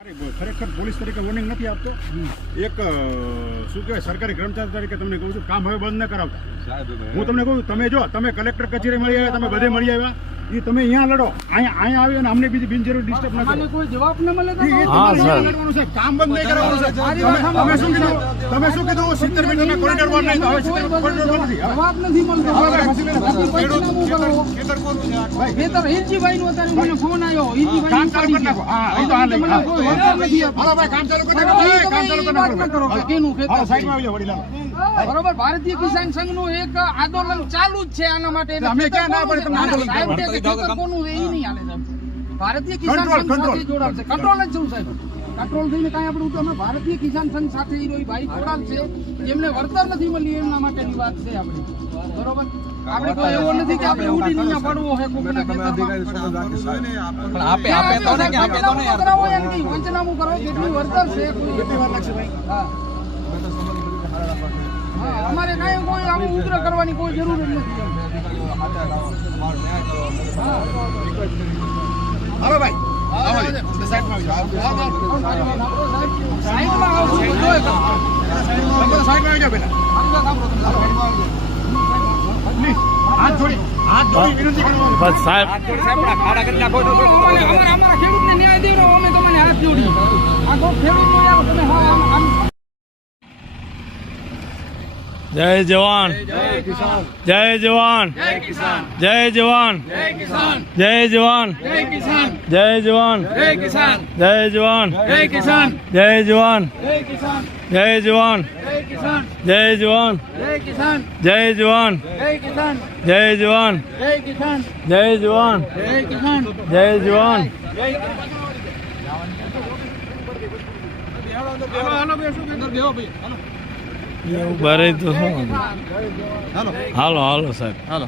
ખરેખર પોલીસ તરીકે વોર્નિંગ નથી આપતો. એક શું કહેવાય સરકારી કર્મચારી તરીકે તમને કહું છું, કામ હવે બંધ ન કરાવતા. હું તમને કહું, તમે જો તમે કલેક્ટર કચેરી મળી આવ્યા, તમે બધે મળી આવ્યા, એ તમે અહીંયા લડો, અહીંયા આવી અને અમને બીજી બિનજરૂરી ડિસ્ટર્બ ન કરો. કોઈ જવાબ ન મળે તો લડવાનું છે, કામ બંધ નહીં કરાવવાનું છે. તમે શું કીધું? તમે શું કીધું? 70 મિનિટના કોરિડોર વાર નહીં, હવે 70 કોરિડોર નથી. જવાબ નથી મળતો. ખેતર હિરજીભાઈ નો અત્યારે મને ફોન આવ્યો, હિરજીભાઈ કામ ચાલુ કરી નાખો. હા, એ તો હાલ નહીં. હાલો ભાઈ, કામ ચાલુ કરી નાખો. કામ ચાલુ કરી નાખો. કેનું ખેતર સાઈડમાં આવી જાવ વડીલા. બરોબર, ભારતીય કિસાન સંઘનું એક આંદોલન ચાલુ જ છે આના માટે. અમે ક્યાં ના પડે તમને આંદોલન ખેતર કોનું એ નહીં હાલે સાહેબ. ભારતીય કિસાન સંઘ સાથે જોડાશે. કંટ્રોલ જ છું સાહેબ. કંટ્રોલ થઈને કાંઈ આપણું અમે ભારતીય કિસાન સંઘ સાથે ભાઈ જોડાશે, જેમને વળતર નથી મળી એમના માટેની વાત છે આપણી. બરોબર, આપણે કોઈ એવો નથી કે આપણે ઉડીને અહીંયા પડવો છે કોકના ખેતરમાં. પણ આપે તો ને કે આપે તો ને યાર કરાવો એમ કે પંચનામું કરો, કેટલી વળતર છે, કેટલી વાર લાગશે ભાઈ. હા, અમારે કાંઈ કોઈ આવું ઉગ્ર કરવાની કોઈ જરૂર જ નથી. હાલો ભાઈ, સાઈડમાં આવી જાવ પેલા. હાથ જોડી વિનંતી કરવાનું. બસ સાહેબ, ખાડા કરી નાખો. અમારા ખેડૂતને ન્યાય દેવો, અમે તમને હાથ જોડી. આખો ખેડૂતનો યાર તમે જય જવાન, જય જવાન, જય જવાન, જય જવાન, જય જવાન, જય જવાન, જય કિસાન, જય જવાન, જય જવાન, જય જવાન, જય જવાન, જય જવાન, જય જવાન, જય જવાન. બરે તો શું? હાલો હાલો સાહેબ, હાલો.